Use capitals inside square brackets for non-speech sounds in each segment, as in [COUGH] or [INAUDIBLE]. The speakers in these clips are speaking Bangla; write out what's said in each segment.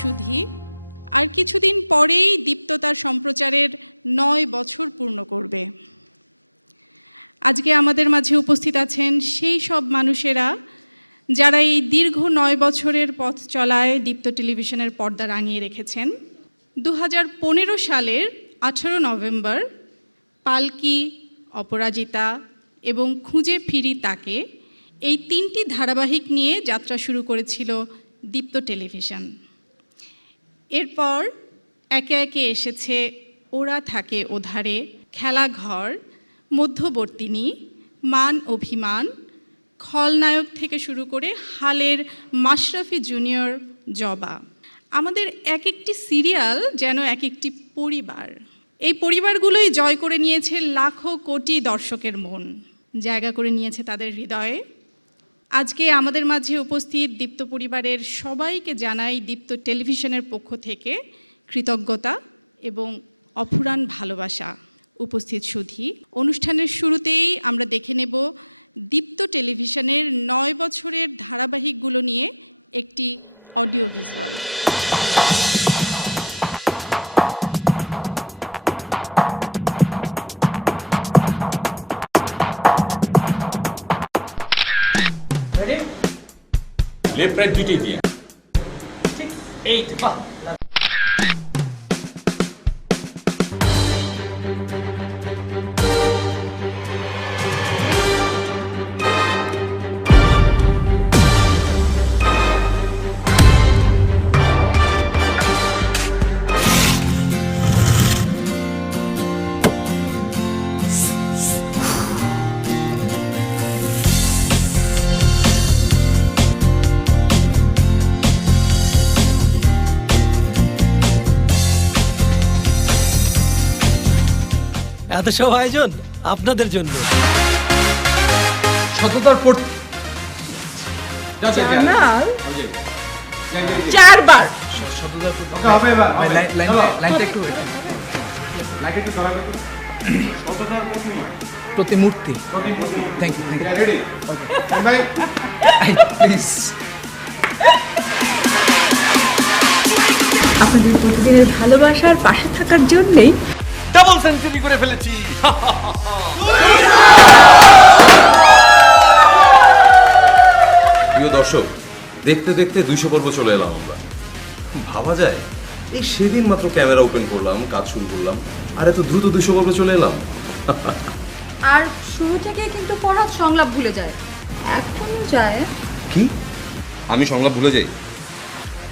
সুধী আর কিছুদিন পরেই দীপ্ত তার সম্প্রচারের নয় বছর পূর্ণ করবে। আজকে আমাদের মাঝে উপস্থিত আছেন সেই সব মানুষেরা যারা এই দীর্ঘ নয় বছরের পথ চলায় দীপ্ত টেলিভিশনের পর্দা রাঙিয়ে রেখেছেন। দু হাজার পনেরো সালের আঠেরো নভেম্বর পালকি, অপরাজিতা এবং খুঁজে ফিরি তাকে এই তিনটি ধারাবাহিক নিয়ে যাত্রা শুরু করেছিল দীপ্ত টেলিভিশন। এরপর একে একে এসেছে, ওরা থাকে ওধারে, খেলাঘর, মধ্যবর্তিনী, মান অভিমান, খলনায়ক থেকে শুরু করে হালের মাশরাফি জুনিয়র জবা। আমাদের এক একটি সিরিয়াল যেন এক একটি পরিবার। এই পরিবারগুলোই জয় করে নিয়েছে লাখো কোটি দর্শকের মন। জায়গা করে নিয়েছে তাদের হৃদয়ে। আজকে আমাদের মাঝে উপস্থিত দীপ্ত পরিবারের সবাইকে জানাই দীপ্ত টেলিভিশনের পক্ষ থেকে কৃতজ্ঞতা এবং অফুরান ভালোবাসা। উপস্থিত সুধী। অনুষ্ঠানের শুরুতেই আমরা দেখে নেব দীপ্ত টেলিভিশনের নয় বছরের ধারাবাহিকগুলো নিয়ে একটি অডিও ভিজুয়াল। লেফট রাইট দুইটাই দিয়ে এই তো এত সব আয়োজন আপনাদের জন্য। সততার পর জানাল। চারবার। প্রতিমূর্তি। থ্যাংক ইউ প্লিজ আপনাদের প্রতিদিনের ভালোবাসার পাশে থাকার জন্যই ডাবল সেঞ্চুরি করে ফেলেছি। প্রিয় দর্শক দেখতে দেখতে দুইশো পর্ব চলে এলাম আমরা। ভাবা যায় এই সেদিন মাত্র ক্যামেরা ওপেন করলাম কাজ শুরু করলাম আর এত দ্রুত দুইশো পর্ব চলে এলাম। আর শুরু থেকে কিন্তু ফরহাদ সংলাপ ভুলে যায়। এখনও যায়। কি? আমি সংলাপ ভুলে যাই?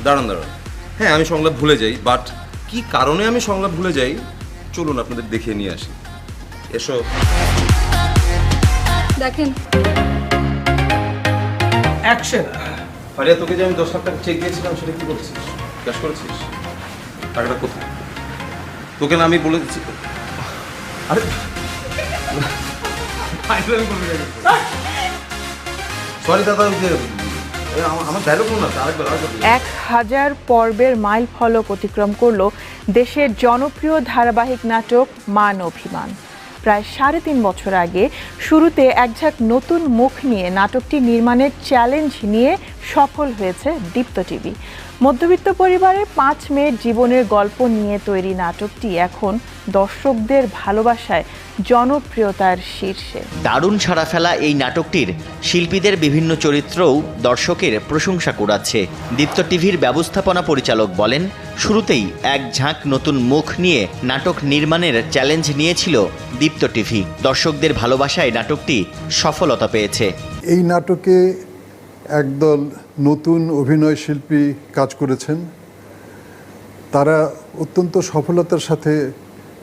দাঁড়ান দাঁড়ান। হ্যাঁ আমি সংলাপ ভুলে যাই বাট কি কারণে আমি সংলাপ ভুলে যাই? চলুন আপনাদের দেখিয়ে নিয়ে আসি। এসো। দেখেন। অ্যাকশন। ফারিয়া তোকে যে আমি দশ লাখ টাকা চেক দিয়েছিলাম সেটা কি বলছিস? ক্যাশ করেছিস? টাকাটা কোথায়? তোকে না আমি বলে দিচ্ছি। আরে। সরি দাদা ওই যে আমার- ডায়লগ না আরেকবার এক হাজার পর্বের মাইল ফলক অতিক্রম করল দেশের জনপ্রিয় ধারাবাহিক নাটক মান অভিমান। প্রায় সাড়ে তিন বছর আগে শুরুতে একঝাঁক নতুন মুখ নিয়ে নাটকটি নির্মাণের চ্যালেঞ্জ নিয়ে সফল হয়েছে দীপ্ত টিভি। মধ্যবিত্ত পরিবারের পাঁচ মেয়ের জীবনের গল্প নিয়ে তৈরি নাটকটি এখন দর্শকদের ভালোবাসায় জনপ্রিয়তার শীর্ষে। দারুণ সাড়া ফেলা এই নাটকটির শিল্পীদের বিভিন্ন চরিত্রও দর্শকের প্রশংসা কুড়াচ্ছে। দীপ্ত টিভির ব্যবস্থাপনা পরিচালক বলেন শুরুতেই এক ঝাঁক নতুন মুখ নিয়ে নাটক নির্মাণের চ্যালেঞ্জ নিয়েছিল দীপ্ত টিভি। দর্শকদের ভালোবাসায় নাটকটি সফলতা পেয়েছে। এই নাটকে একদল নতুন অভিনয় শিল্পী কাজ করেছেন। তারা অত্যন্ত সফলতার সাথে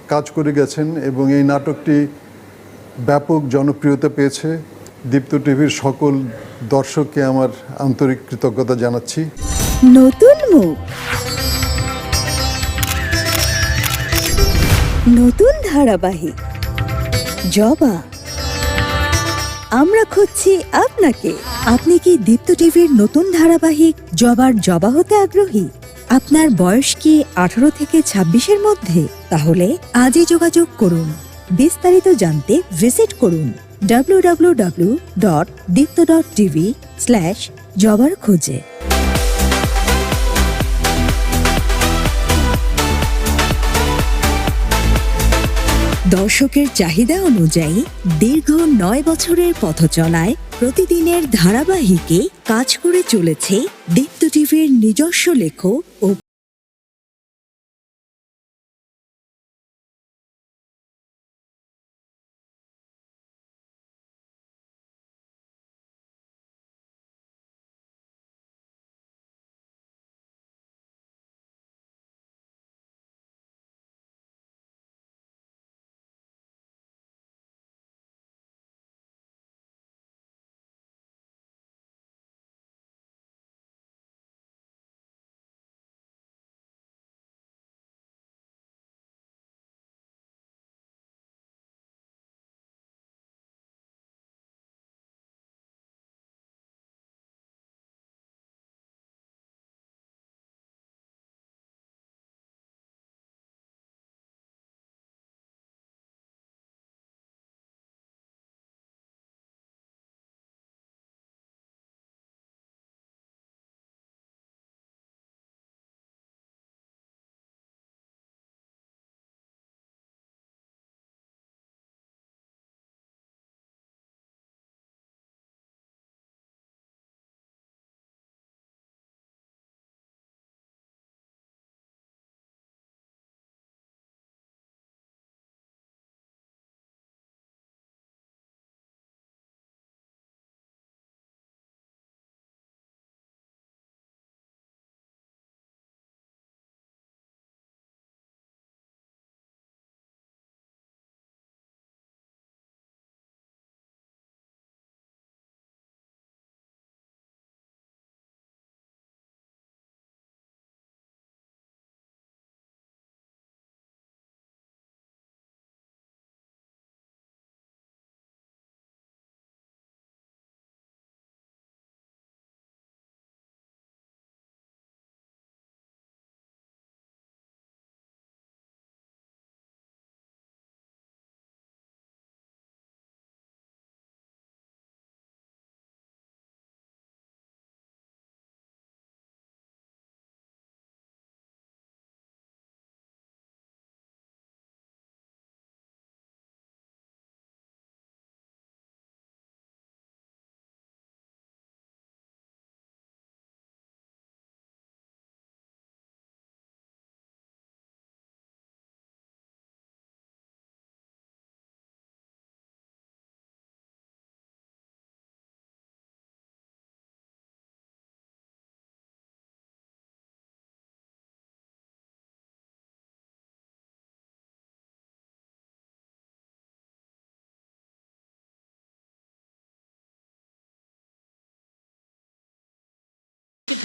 কাজ করে গেছেন এবং এই নাটকটি ব্যাপক জনপ্রিয়তা পেয়েছে। দীপ্ত টিভির সকল দর্শককে আমার আন্তরিক কৃতজ্ঞতা জানাচ্ছি। নতুন মুখ। নতুন ধারাবাহিক। জবা। আমরা খুঁজছি আপনাকে। আপনি কি দীপ্ত টিভির নতুন ধারাবাহিক জবার জবা হতে আগ্রহী? আপনার বয়স কি আঠারো থেকে ছাব্বিশের মধ্যে? তাহলে আজই যোগাযোগ করুন। বিস্তারিত জানতে ভিজিট করুন W W W dot Deepto dot TV slash জবার খোঁজে। দর্শকের চাহিদা অনুযায়ী দীর্ঘ নয় বছরের পথচলায় প্রতিদিনের ধারাবাহিকে কাজ করে চলেছে দীপ্ত টিভির নিজস্ব লেখক ও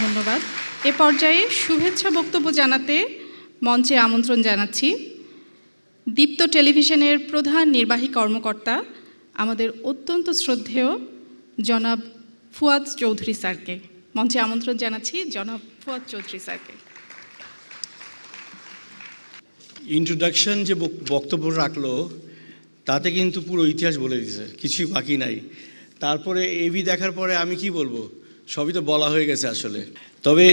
ধন্যবাদ। এ পর্যায়ে শুভেচ্ছা বক্তব্য জানাতে মঞ্চে আমন্ত্রণ জানাচ্ছি দীপ্ত টেলিভিশনের প্রধান নির্বাহী কর্মকর্তা, আমাদের অত্যন্ত শ্রদ্ধেয় জনাব ফুয়াদ চৌধুরী স্যারকে। মঞ্চে আমন্ত্রণ জানাচ্ছি জনাব ফুয়াদ চৌধুরী স্যারকে। ইন্ট্রোডাকশন যে বক্তব্য রাখল, তাতে কিন্তু পুরো ইতিহাস বলে দিছে, কিছুই বাকি নাই। তারপরে এভি দেখার পরে আমি কি বলব? সবই তো বলা হয়ে গেছে আসলে। তবে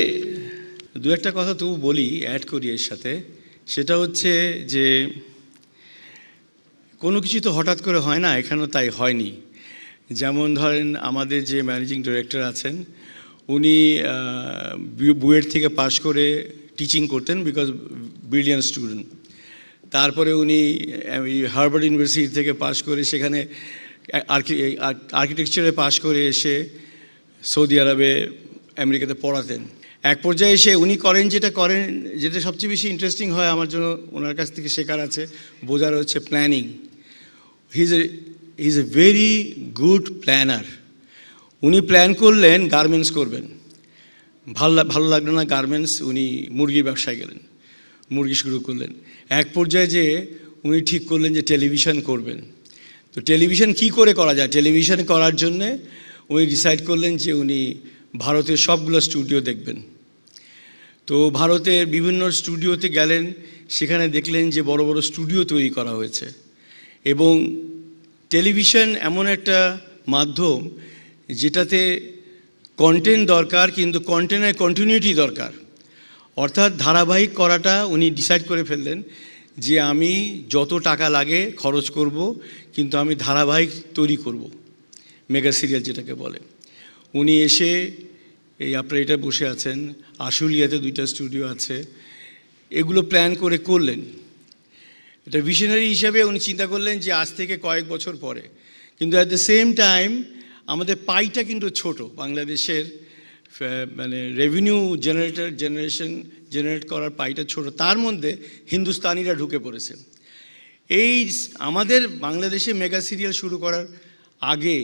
দু একটা কথা তবু বলি অ্যাড করি এর সাথে। সেটা হচ্ছে যে, কোনো কিছু তো হঠাৎ করে হয় না, এখানেও তাই হয়নি। যেমন ধরেন আমাদের যে ম্যানেজিং ডিরেক্টর আছেন, উনি বুয়েট থেকে পাশ করে টিচিং করতেন বিকজ ব্রিলিয়ান স্টুডেন্ট তারপরে উনি হার্ভার্ড ইউনিভার্সিটি থেকে পাশ করে সেখানে আর্কিটেকচারে পাশ করে এসে সৌদি আরবে, আমেরিকাতে পড়াতেন। এক পর্যায়ে এসে উনি করেন যেটা করেন, যেটা সবচেয়ে বেশি ইন্টারেস্টিং হয় আমার জন্য, ওনার কাছ থেকে শেখার আছে, বোঝার হচ্ছে planning he is a is a very good planner উনি প্ল্যান করলেন গার্মেন্টস করবেন। ভালো ভালো লাগল না গার্মেন্টস উনি মুরগির ব্যবসায় গেলেন। মুরগি শুরু করলেন। এক পর্যায়ে যে উনি ঠিক করলেন যে টেলিভিশন করবেন। তো টেলিভিশন কি করে করা যায়? টেলিভিশন করার জন্যে উনি ডিসাইড করলেন যে উনি ভারতের সবগুলো স্টুডিও দেখবেন। তো ভারতের বিভিন্ন স্টুডিওতে গেলেন, সেখানে দেখলেন যে বড় বড় স্টুডিও তৈরি করা হয়েছে। এবং টেলিভিশন এমন একটা মাধ্যম যেটাতে কন্টেন্ট দরকার, কিন্তু কন্টেন্টের কন্টিনিউটি দরকার। অর্থাৎ ধারাবাহিক করাটা উনি ডিসাইড করে ফেললেন যে আমি যত টাকা লাগে খরচ করব, কিন্তু আমি ধারাবাহিক তৈরি করব। মেগা সিরিয়াল যেটাকে বলে। উনি এসে এই আপনারা এটা বসে আছেন, আশুলিয়াতে দুইটা স্টুডিও আছে। এগুলো প্ল্যান করে করলেন। এটা ভিশনারি হিসাবে উনি চিন্তা করলেন যে আজ থেকে কয়েক বছর পরে। কিন্তু অ্যাট দ্য সেম টাইম আমাদের পাইটা কিন্তু ছোট। বাংলাদেশের মানে রেভিনিউ জেনারেটর জেনারেশন জেনারেট করার পাইটা ছোট। তার মধ্যে হিন্দুস্তানিরা ঢুকে পড়েছে। এই আমাদের বাংলাদেশে মেগা সিরিয়াল শুরু করার আগে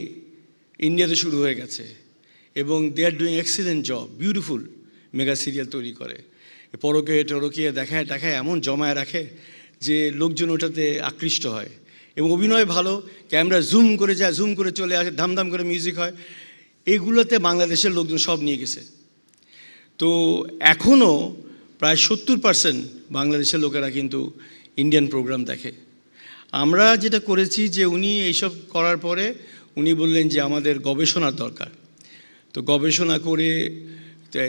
ইন্ডিয়াতে শুরু হয়ে গেছে এবং they are doing excellent job beautiful mega serial তৈরি করে। পরকে টরকিয়ে দেখায় দেখায় এমন জমায় রাখে যে লোকজন ওটাতে আকৃষ্ট হয়। এবং অভিনয় ভালো, ক্যামেরা জুম করে যায় জুম করে চলে আসে, ধামধাম করে মিউজিক হয়। এগুলোতে বাংলাদেশের লোকজন সব নিয়ে গেছে। তো এখনও প্রায় সত্তর পার্সেন্ট বাংলাদেশের লোকেরা কিন্তু ইন্ডিয়ান প্রোগ্রাম দেখে। আমরা যেটা করেছি যে উনি এইসব করার পরে উনি বললেন যে আমাদের গবেষণার দরকার। তো গবেষণা করে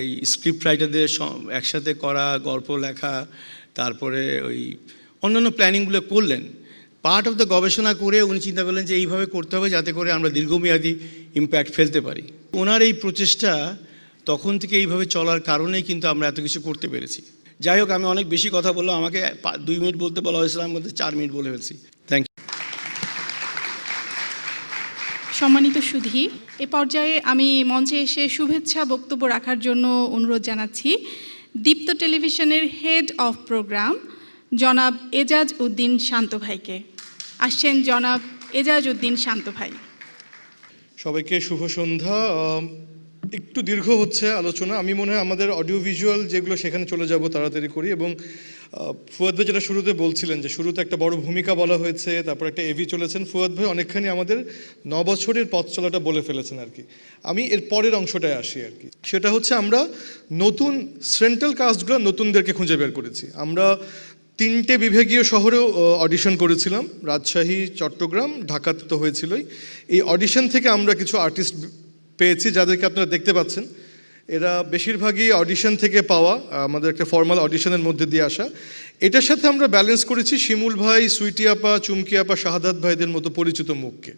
এই স্ক্রিপ্ট রাইটারদের একসাথে করা, গল্প লেখা, তারপরে ওই অন্যান্য প্ল্যানিংগুলো করলেন। পার্ট অফ দ্য গবেষণা করে উনি চিন্তা করলেন যে এইভাবে করতে হবে যাতে করে আমরা দীর্ঘমেয়াদী ইম্প্যাক্ট ফেলতে পারি। ওনার এই প্রচেষ্টা তখন থেকে এইভাবে চলার কারণেই কিন্তু আমরা এত কিছু করতে পেরেছি। যাই হোক, আমি অনেক বেশি কথা বললাম। আমাকে দুই মিনিট বলতে বলা হয়েছিল, আমি মধ্যে চার মিনিট বলে ফেলছি। থ্যাংক ইউ সম্মানিত সুধী, এ পর্যায়ে আমি মঞ্চে এসে শুভেচ্ছা বক্তব্য রাখার জন্য অনুরোধ জানাচ্ছি। দীপ্ত টেলিভিশনের হেড অফ প্রোগ্রাম, জনাব এজাজ উদ্দিন শান্ত ভাইকে। আসছেন জনাব এজাজ উদ্দিন শান্ত ভাই। সবাইকে শুভ সন্ধ্যা। একটু দীর্ঘ হচ্ছে আলোচনা। আমি মনে হয় আমাদের অডিও ভিজুয়াল যেগুলো সেখানে চলে যাব, তাড়াতাড়ি করি। এবং ফুয়াদ ভাই যেটা শুরুতে বলছিলেন যে শুরুতে একটা বড় ভূমিকা বলা হয়েছে, তারপর একটা এভি চলেছেন। ফুয়াদ ভাই অনেকখানি আমাদের ন বছরের পথ চলাটা বলে ফেলেছেন আর কি। আমি এর পরের অংশটায় আসি আর কি। সেটা হচ্ছে আমরা নতুন সেন্ট্রাল কাস্টগুলো নতুনদেরকে খুঁজে বের করেছি। আমরা তিনটে বিভাগীয় শহরেও অডিশন করেছিলাম। রাজশাহী, চট্টগ্রাম, ঢাকাতে তো হয়েছিলই। এই অডিশন থেকে আমরা কিছু আর্টিস্ট পেয়েছি যাদেরকে আপনারা দেখতে পাচ্ছেন। এরা বেশিরভাগই অডিশন থেকে পাওয়া, আমাদের একটা ফর্মাল অডিশনের মধ্যে দিয়ে আসা। এটার সাথে আমরা ব্যালেন্স করেছি শিমুল ভাই, সুইটি আপা, চুমকি আপা, শাহাদাত ভাইদের মতো পরিচিত মুখকে।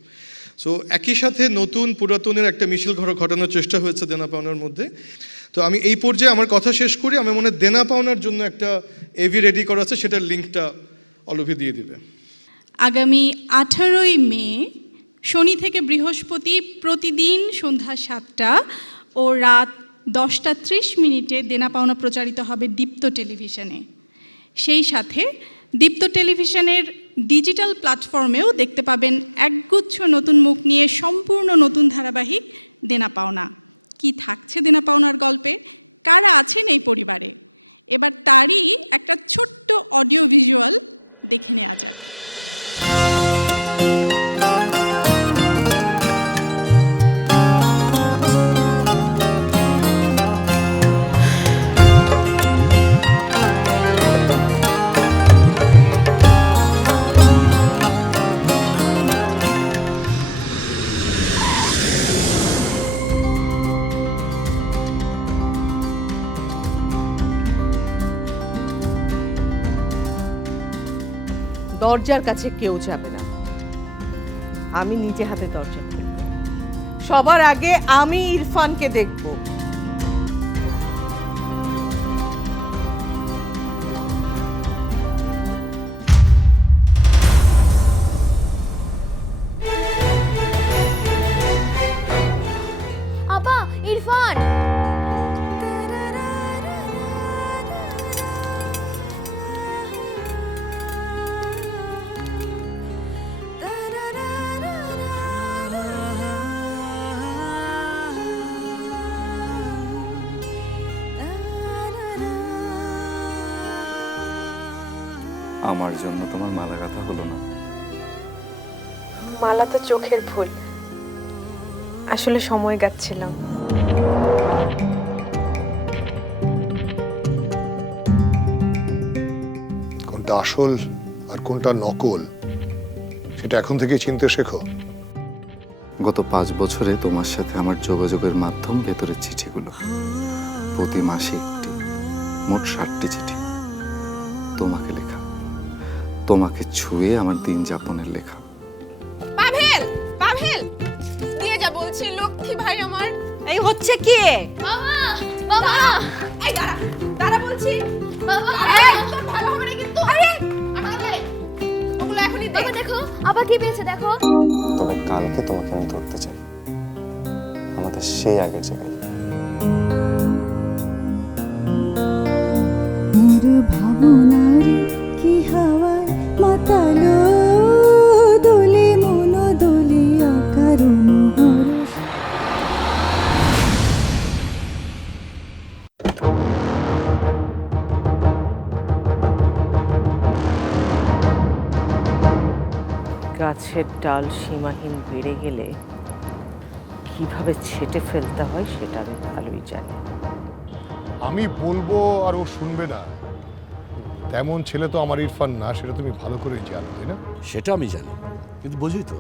সো একই সাথে নতুন পুরাতনের একটা মিছিল ঘর ঘটানোর চেষ্টা হয়েছে দেনা পাওনার মধ্যে। তো আমি এই পর্যায়ে আমার কথা শেষ করি, আমি মনে দেনা পাওনার জন্য একটা এভি রেডি করা আছে, সেটার লিঙ্কটা অলভি দিয়ে দিবে। আগামী আঠারোই মে, শনি থেকে বৃহস্পতি প্রতিদিন সন্ধ্যা সাতটা ও রাত দশটা ত্রিশ মিনিটে দেনা পাওনা প্রচারিত হবে দীপ্ত টেলিভিশনে। সেই সাথে দীপ্ত টেলিভিশনের ডিজিটাল প্ল্যাটফর্মেও দেখতে পাবেন একগুচ্ছ নতুন মুখ নিয়ে সম্পূর্ণ নতুন ধারাবাহিক দেনা পাওনা। কি থাকছে দেনা পাওনার গল্পে? কারা আছেন এই পরিবারে? এবার তারই একটা ছোট্ট অডিও ভিজুয়াল দেখে নেওয়া যাক। দরজার কাছে কেউ যাবে না। আমি নিজে হাতে দরজা সবার আগে আমি ইরফানকে দেখব। আমার জন্য তোমার মালা কথা হলো না। মালা তো চোখের ভুল। আসলে সময় গাচ্ছিলাম কোনটা আসল আর কোনটা নকল সেটা এখন থেকে চিনতে শেখো। গত পাঁচ বছরে তোমার সাথে আমার যোগাযোগের মাধ্যম ভেতরের চিঠিগুলো। প্রতি মাসে একটি মোট ষাটটি চিঠি। তোমাকে তোমাকে ছুঁয়ে আমার দিন যাপনের লেখা। পাভেল পাভেল দিয়ে যা বলছি লক্ষ্মী ভাই আমার। এই হচ্ছে কি? বাবা বাবা। এই দাঁড়া দাঁড়া বলছি। বাবা। এই, তোর ভালো হবে না কিন্তু। আরে ওগুলো এখনই দে। দেখো আবার কি পেয়েছে দেখো। তবে কালকে তোমাকে আমি ধরতে চাই। আমাদের সেই আগের জায়গায়। ভাবনার কি হাওয়ায় গাছের ডাল সীমাহীন বেড়ে গেলে কীভাবে ছেটে ফেলতে হয় সেটা আমি ভালোই জানি। আমি বলব আর ও শুনবে না। তেমন ছেলে তো আমার ইরফান না সেটা তুমি ভালো করেই জানো তাই না? সেটা আমি জানি কিন্তু বুঝি তো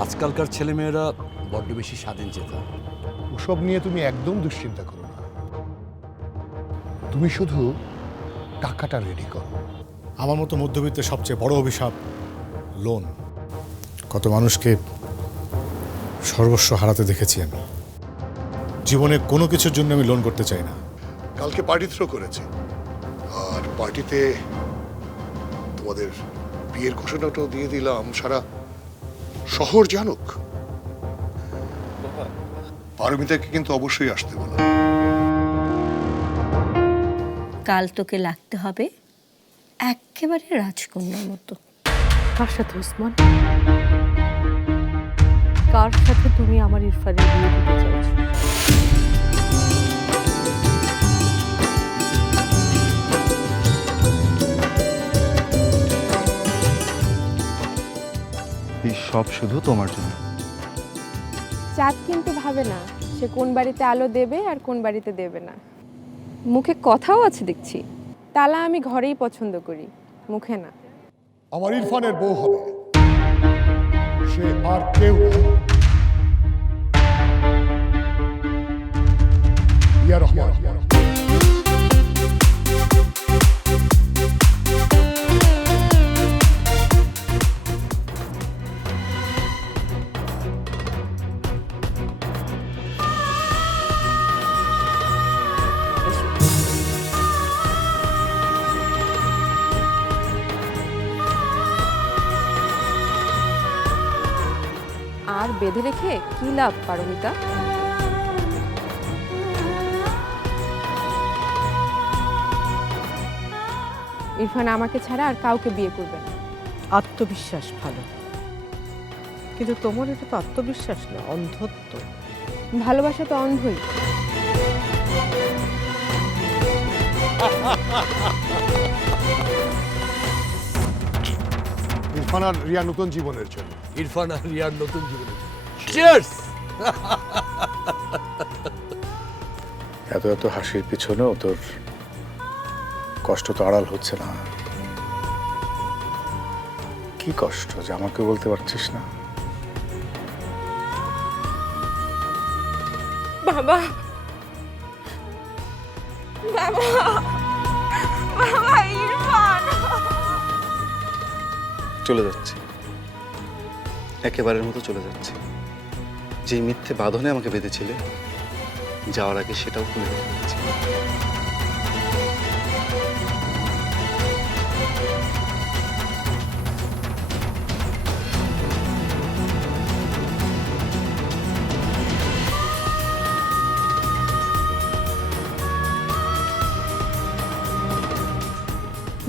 আজকালকার ছেলেমেয়েরা বড্ড বেশি স্বাধীন চেতা। ওসব নিয়ে তুমি একদম দুশ্চিন্তা করো না। তুমি শুধু টাকাটা রেডি করো। আমার মতো মধ্যবিত্তের সবচেয়ে বড় অভিশাপ লোন। কত মানুষকে সর্বস্ব হারাতে দেখেছি আমি। জীবনে কোনো কিছুর জন্য আমি লোন করতে চাই না। কালকে পার্টি থ্রো করেছে। আর পার্টিতে তোমাদের বিয়ের ঘোষণাটাও দিয়ে দিলাম সারা শহর জানুক। পারমিতাকে কিন্তু অবশ্যই আসতে বলো। কাল তোকে লাগতে হবে একেবারে রাজকন্যার মতো। কার সাথে উসমান? কার সাথে তুমি আমার ইরফানের বিয়ে দিতে চাইছো? এই সব শুধু তোমার জন্য। চাঁদ কিন্তু ভাবে না সে কোন বাড়িতে আলো দেবে আর কোন বাড়িতে দেবে না। মুখে কথাও আছে দেখছি তালা আমি ঘরেই পছন্দ করি মুখে না। আমার ইরফানের বউ হবে। সে আর কেউ না। ইয়া রহমান। কি লাভ পারমিতা? ইরফান আমাকে ছাড়া আর কাউকে বিয়ে করবে না। আত্মবিশ্বাস ভালো। কিন্তু তোমার এটা তো আত্মবিশ্বাস না অন্ধত্ব। ভালোবাসা তো অন্ধই। ইরফান আর রিয়া নতুন জীবনের জন্য। ইরফান আর রিয়ার নতুন জীবন চিয়ার্স এত এত হাসির পিছনেও তোর কষ্ট তো আড়াল হচ্ছে না। কি কষ্ট যে আমাকে বলতে পারছিস না? বাবা। বাবা। বাবা ইরফান। চলে যাচ্ছে। একেবারের মতো চলে যাচ্ছে। যে মিথ্যে বাঁধনে আমাকে বেঁধেছিলে, যাওয়ার আগে সেটাও খুলে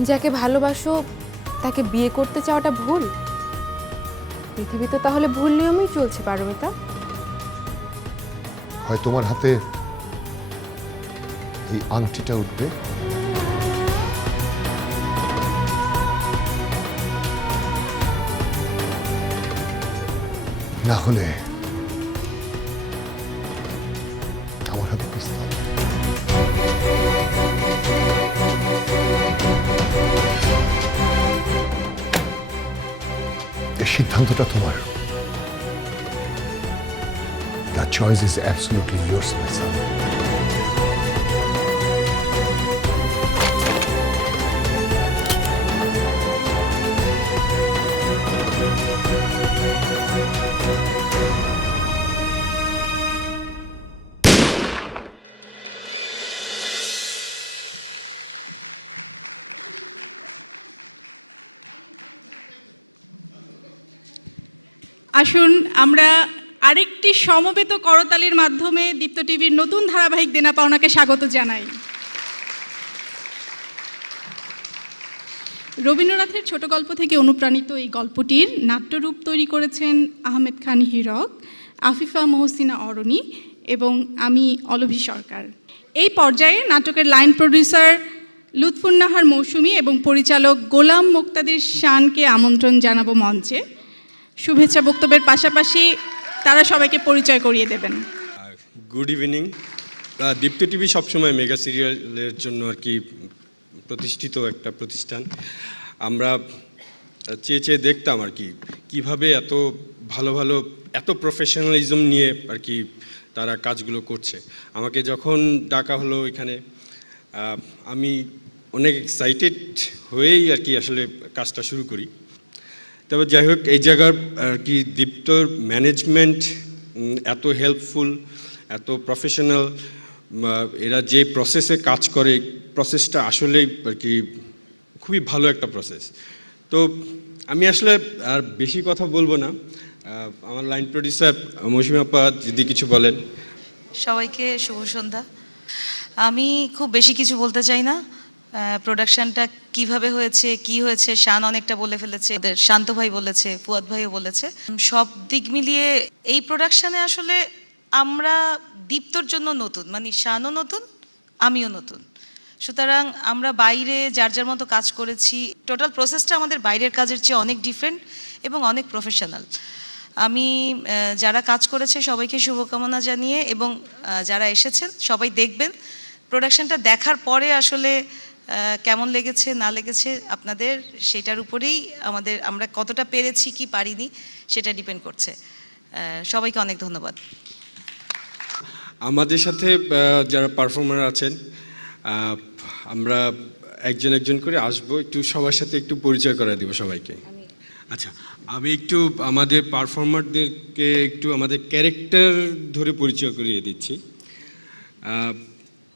যাকে ভালোবাসো, তাকে বিয়ে করতে চাওয়াটা ভুল? পৃথিবীতে তাহলে ভুল নিয়মই চলছে, পারমিতা। হয় তোমার হাতে এই আংটিটা উঠবে। না হলে আমার হাতে সিদ্ধান্তটা তোমার। choice is absolutely yours, আসুন আমরা আরেকটি সমবেত করতালির মাধ্যমে দীপ্ত টিভির নতুন ধারাবাহিক দেনা পাওনাকে স্বাগত জানাই। রবীন্দ্রনাথের ছোট গল্প থেকে অনুপ্রাণিত এই গল্পটির নাট্যরূপ তৈরি করেছেন আহমেদ খান হিরক, আফিফা মহসিনা অরণি এবং আমি অলভি সরকার। এই পর্যায়ে নাটকের লাইন প্রডিউসার লুৎফুন্নাহার মৌসুমী এবং পরিচালক গোলাম মোক্তাদির শানকে আমন্ত্রণ জানাব মঞ্চে। শুভেচ্ছা বক্তব্যের পাশাপাশি তারা সবাইকে পরিচয় করিয়ে দেবেন। Good evening. দীপ্ত টিভি সবসময় মেগা সিরিয়ালের জন্য আর কি প্রতিষ্ঠিত একটা প্রতিষ্ঠান। আমরা চেয়ে চেয়ে দেখতাম আর কি, কীভাবে এত ভালো ভালো, এত প্রফেশনালিজম নিয়ে আর কি তারা কাজগুলো করছে। আমাকে যখন ডাকা হলো এখানে আমি অনেক এক্সাইটেড হয়েই আর কি আসলে কাজটা শুরু করি। তবে যাই হোক, এই জায়গার আর কি দীপ্তর ম্যানেজমেন্ট এত হেল্পফুল এত প্রফেশনাল এরা যে প্রসেসে কাজ করে প্রসেসটা আসলেই আর কি খুবই ভালো একটা প্রসেস তো আমি আসলে আর বেশি কথা বলব না। আমার লাইন প্রডিউসার মৌসুমী আপা যদি কিছু বলেন। সবাইকে শুভ সন্ধ্যা। আমি খুব বেশি কিছু বলতে চাই না। প্রোডাকশনটা কীভাবে হয়েছে, কি হয়েছে, শান অনেকটা বলে ফেলেছে শান্ত ভাই বলেছে, ফুয়াদ ভাইও বলেছে। সব দিক মিলিয়ে এই প্রোডাকশনে আসলে আমরা দীপ্তর জন্য নতুন মানে শানও নতুন, আমিও নতুন। সুতরাং আমরা বাইরে যার যার মতো কাজ করেছি টোটাল প্রসেসটা আমাদের বাইরের কাজের চেয়ে অনেক ডিফারেন্ট এবং অনেক প্রফেশনাল আমি যারা কাজ করেছে, সবাইকে শুভকামনা জানিয়ে এবং যারা এসেছেন, সবাই দেখবেন প্রোডাকশনটা দেখার পরে আসলে কেমন লেগেছে না লেগেছে আপনাদের সেটার উপরেই আমাদের আমরা কতটা পেরেছি কি পারিনি সেটা ডিপেন্ড করছে। সবাইকে অনেক ধন্যবাদ। আমাদের সাথে যারা পারফর্মার আছেন আমরা একজন একজন করে আসব একটু সবার সাথে একটু পরিচয় করা দিব সবাইকে। আচ্ছা আমি একটু আমাদের পারফর্মারদেরকে একটু আমাদের ক্যারেক্টার ধরে পরিচয় করিয়ে দিচ্ছি।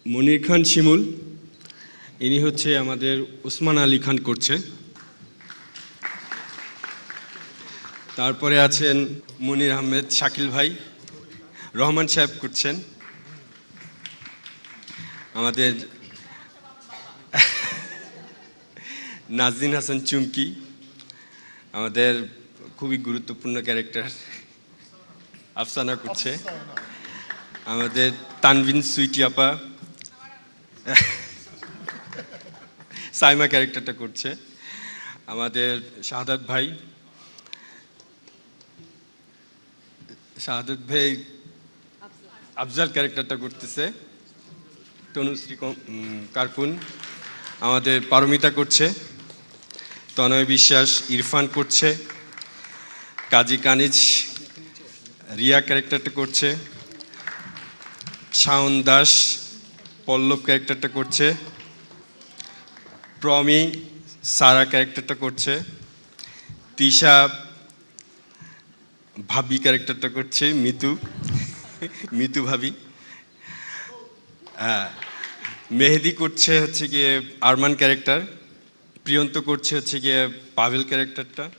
মনির খান শিমুল ইনি হচ্ছে আমাদের উসমান আলী খান করছে। তারপরে আছেন মনির আহমেদ শাকিল ভাই, রহমান সাহেব করছেন। আমাদের নাজদিন হাসান চুমকি, আমাদের খুবই গুরুত্বপূর্ণ ক্যারেক্টার আফসানা করছে। আমাদের তানভিন সুইটি আপা। সাইমা ক্যারেক্টারটা করছে। আমাদের শাহাদাত ভাই। শাহাদাত ভাই আফজাল ক্যারেক্টারটা করতেছে। তনুশ্রী কার্কুন। আমাদের পারমিতা করছে। তনয় বিশ্বাস ইরফান করছে। কাজী কানিজ রিয়া ক্যারেক্টারটা করছে। শাওন দাস পল্লব ক্যারেক্টারটা করছে। প্রমি সারা ক্যারেক্টারটা করছে। তিশা ভাবি ক্যারেক্টারটা করছে, মিতু। মিতু ভাবি। হ্যাঁ। মেহেদি করছে হচ্ছে গিয়ে আরমান ক্যারেক্টার। প্রিয়ন্ত করছে হচ্ছে গিয়ে পাভেল ক্যারেক্টারটা।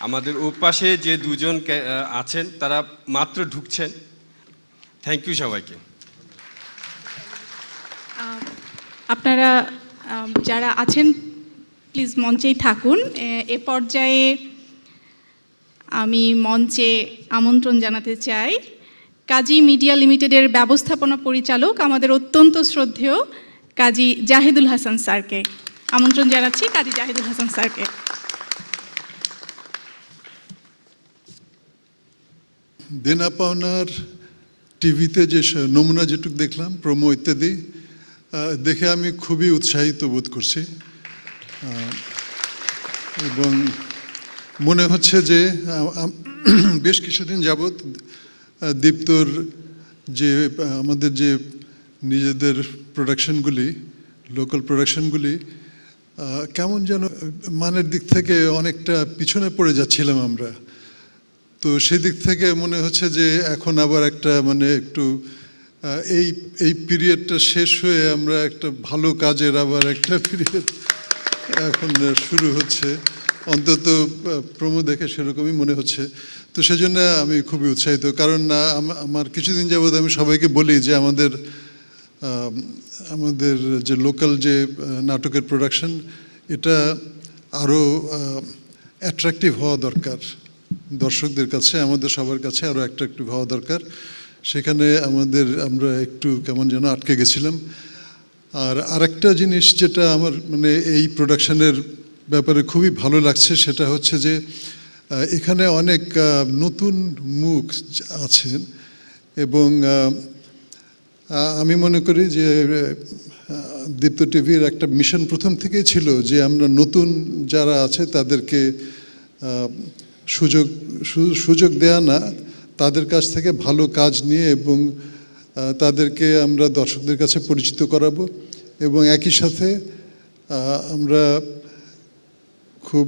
আমাদের ওপাশে যে দুজন আছেন, তারা মাত্র ঢুকছেন। থ্যাংক ইউ সবাইকে। আপনারা যারা আছেন প্লিজ মঞ্চেই থাকুন। এ- পর্যায়ে আমি মঞ্চে আমন্ত্রণ জানাতে চাই কাজী মিডিয়া লিমিটেডের ব্যবস্থাপনা পরিচালক, আমাদের অত্যন্ত শ্রদ্ধেয় কাজী জাহিদুল হাসান স্যারকে। আমন্ত্রণ জানাচ্ছি কাজী জাহিদুল হাসান স্যারকে। দেনা পাওনার টিভিতে যে নমুনা যেটুকু দেখলাম, প্রোমো ইত্যাদি দেখে আমি খুবই উৎসাহিত বোধ করছি। এবং মনে হচ্ছে যে [CLEARS THROAT] বেশ কিছুদিন যাবৎ দীপ্তর যে আমাদের যে নিজেদের প্রোডাকশনগুলি, লোকাল প্রোডাকশনগুলি কেমন যেন মানের দিক থেকে অনেকটা পিছনে পড়ে যাচ্ছিলাম আমরা। তো সেদিক থেকে মনে হচ্ছে যে, এখন আবার একটা মানে একটু এই এই পিরিয়ডটা শেষ হয়ে আমরা একটা ভালো কাজের আবার একটা পিরিয়ড এখন শুরু হচ্ছে। অন্তত প্রমো দেখে সেরকমই মনে হচ্ছে। তো সেজন্য আমি খুবই উৎসাহিত। কারণ আমার কিছুদিন যাবৎ আমি সবাইকে বলি যে আমাদের আমাদের যে লোকাল যে নাটকের প্রোডাকশন এটা আরও অ্যাট্রাকটিভ হওয়া দরকার। দর্শকদের কাছে, আমাদের সবার কাছে আরও অ্যাট্রাকটিভ হওয়া দরকার। সেখানে আমাদের, আমরা একটু কেমন যেন আটকে গেছিলাম। আর আরেকটা জিনিস যেটা আমার মানে এই প্রোডাকশানের ব্যাপারে খুবই ভালো লাগছে, সেটা হচ্ছে যে এখানে অনেক নতুন মুখ আছেন এবং আমি মনে করি যে দীপ্ত টিভির একটা মিশন প্রথম থেকেই ছিল যে, আমরা নতুন যারা আছে তাদেরকে সুযোগ সুযোগ দেয়া না তাদের কাছ থেকে ভালো কাজ নিয়ে এবং তাদেরকে আমরা দর্শকদের কাছে পরিচিত করাবো এবং একই সাথে আমরা খুব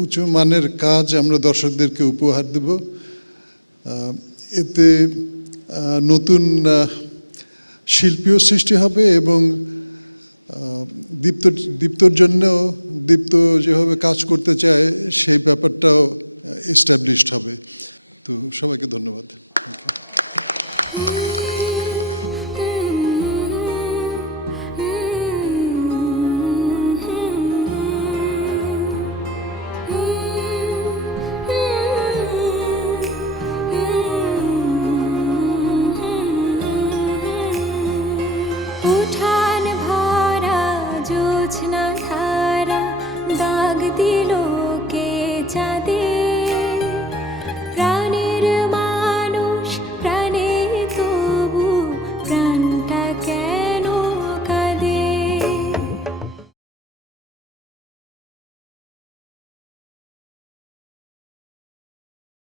উঁচু মানের কাজ আমরা দর্শকদেরকে উপহার দেব। এতে নতুন শিল্পীও সৃষ্টি হবে এবং দীপ্ত, দীপ্তর জন্যও, দীপ্ত যেভাবে কাজ করতে চায়, সেই ব্যাপারটাও এস্টাবলিশড হবে। তো সবাইকে ধন্যবাদ। Thank you